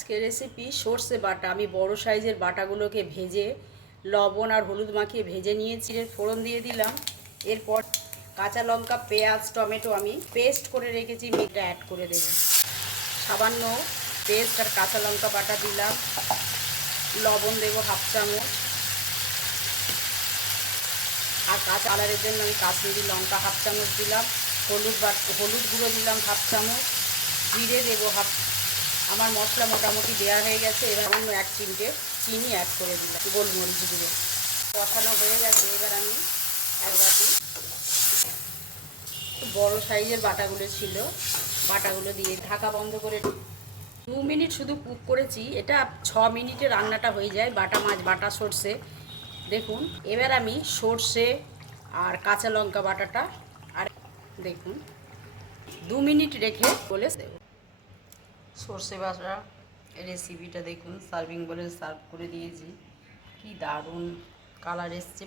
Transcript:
আজকের রেসিপি সর্ষে বাটা। আমি বড় সাইজের বাটাগুলোকে ভেজে লবণ আর হলুদ মাখিয়ে ভেজে নিয়েছি, ফোড়ন দিয়ে দিলাম। এরপর কাঁচা লঙ্কা, পেঁয়াজ, টমেটো আমি পেস্ট করে রেখেছি, মিটটা অ্যাড করে দেব। সামান্য পেস্ট আর কাঁচা লঙ্কা বাটা দিলাম। লবণ দেব হাফ চামচ, আর কাঁচা কালারের জন্য আমি কাশ্মীরি লঙ্কা হাফ চামচ দিলাম। হলুদ গুঁড়ো দিলাম হাফ চামচ, জিরে দেবো হাফ। আমার মশলা মোটামুটি দেওয়া হয়ে গেছে। এবার অন্য 1 চিমটে চিনি অ্যাড করে দিলাম, গোলমরিচ গুঁড়ো। কষানো হয়ে গেছে। এবার আমি 1 বাটি বড় সাইজের বাটাগুলো ছিল, বাটাগুলো দিয়ে ঢাকা বন্ধ করে 2 মিনিট শুধু কুক করেছি। এটা 6 মিনিটে রান্নাটা হয়ে যায়। বাটা মাছ, বাটা সর্ষে দেখুন। এবার আমি সর্ষে আর কাঁচা লঙ্কা বাটাটা আর দেখুন 2 মিনিট রেখে বলে দেব। সর্ষে বাটা রেসিপিটা দেখুন, সার্ভিং বলে সার্ভ করে দিয়েছি। কি দারুণ কালার এসছে।